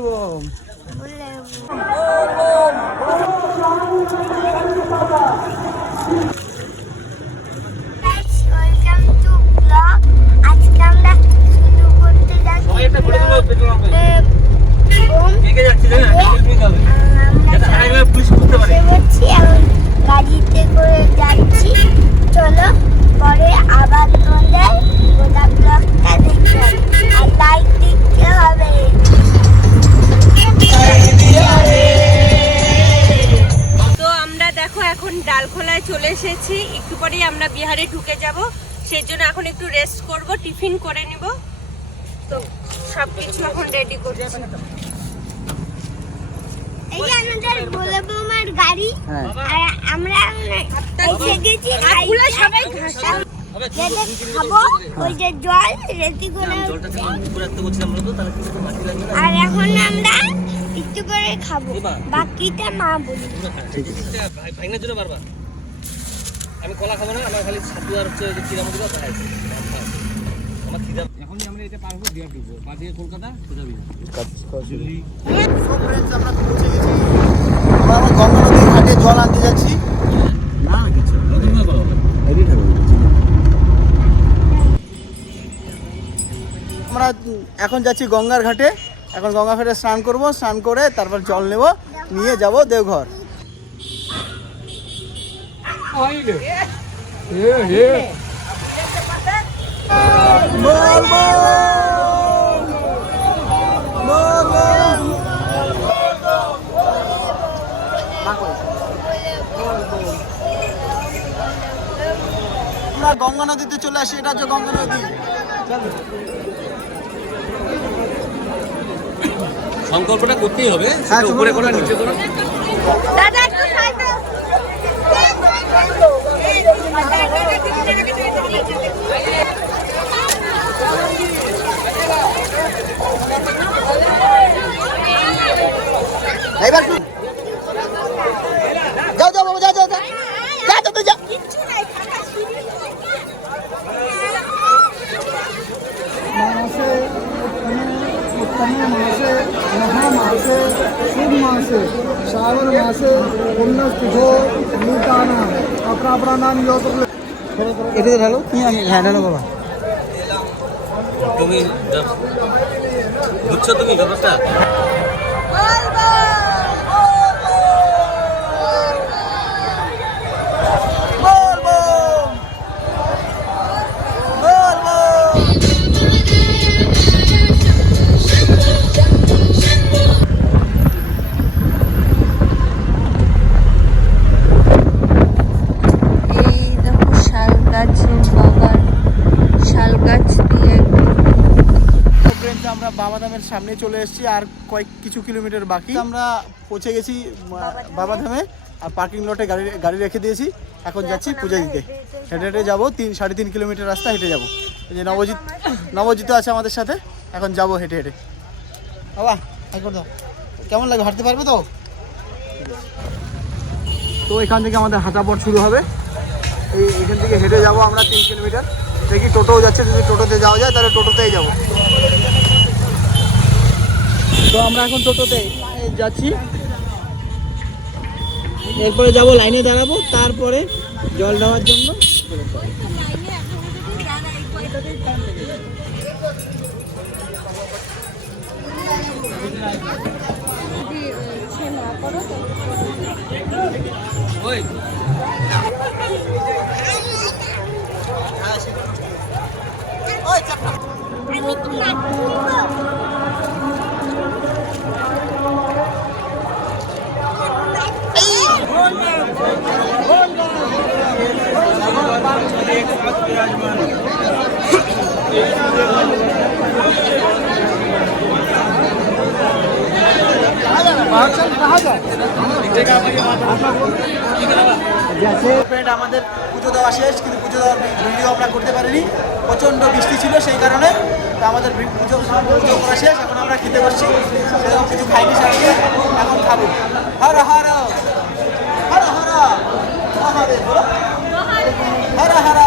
뭐. 원. 원래 এখন ডালখোলায় চলে এসেছি। একটু পরেই আমরা বিহারে ঢুকে যাব। সেই জন্য এখন একটু রেস্ট করব টিফিন করে নিব। তো সব কিছু এখন রেডি করছি। এই যে আমাদের গাড়ি হ্যাঁ। আর আমরা এসে গেছি সবাই ঘাসা। যেটা খাব ওই যে জল রেতি করে আর এখন আমরা একটু করে খাব। বাকিটা মা বলি ভাইনার জন্য বারবার আমি কলা খাব না আমার খালি ছাতু আর হচ্ছে চিরা মুড়ি খাই আমার খিদা এখনই আমরা এটা পার হব বিহার ঢুকবো পা দিয়ে কলকাতা সোজা বিহার আমরা পৌঁছে গেছি আমরা আবার গঙ্গা নদীর ঘাটে জল আনতে যাচ্ছি না কিছু আমরা এখন যাচ্ছি গঙ্গার ঘাটে। এখন গঙ্গা ঘাটে স্নান করব, স্নান করে তারপর জল নেব, নিয়ে যাব দেওঘর। গঙ্গা নদীতে চলে আসি, এটা হচ্ছে গঙ্গা নদী। সংকল্পটা করতেই হবে হ্যাঁ, উপরে করা নিচে করা দাদা একটু খাই মাসে মহা মাসে শুভ মাসে শ্রাবণ মাসে পুণ্যস্থিতো মৃতানা আপনার নাম এটা ঢালো? কি আমি হ্যাঁ ঢালো বাবা। তুমি বুঝছ তুমি ব্যাপারটা? বাবাধামের সামনে চলে এসেছি আর কয়েক কিছু কিলোমিটার বাকি। আমরা পৌঁছে গেছি বাবাধামে আর পার্কিং লটে গাড়ি গাড়ি রেখে দিয়েছি। এখন যাচ্ছি পূজা দিতে। হেঁটে হেঁটে যাব তিন সাড়ে তিন কিলোমিটার রাস্তা হেঁটে যাব। এই যে নবজিৎ নবজিৎ আছে আমাদের সাথে এখন যাব হেঁটে হেঁটে। বাবা করে দাও। কেমন লাগে হাঁটতে পারবে তো? তো এখান থেকে আমাদের হাঁটা পথ শুরু হবে। এই এখান থেকে হেঁটে যাব আমরা তিন কিলোমিটার। দেখি টোটোও যাচ্ছে যদি টোটোতে যাওয়া যায় তাহলে টোটোতেই যাব। তো আমরা এখন টোটোতে যাচ্ছি। এরপরে যাব লাইনে দাঁড়াবো তারপরে জল দেওয়ার জন্য। ওই আমাদের পুজো দেওয়া শেষ, কিন্তু পুজো দেওয়ার ভিডিও আমরা করতে পারিনি। প্রচণ্ড বৃষ্টি ছিল সেই কারণে। আমাদের পুজো পুজো করা শেষ, এখন আমরা খেতে বসছি। সেরকম কিছু খাইনি সারিয়ে এখন খাব। হর হর হর হর বলো। হর হর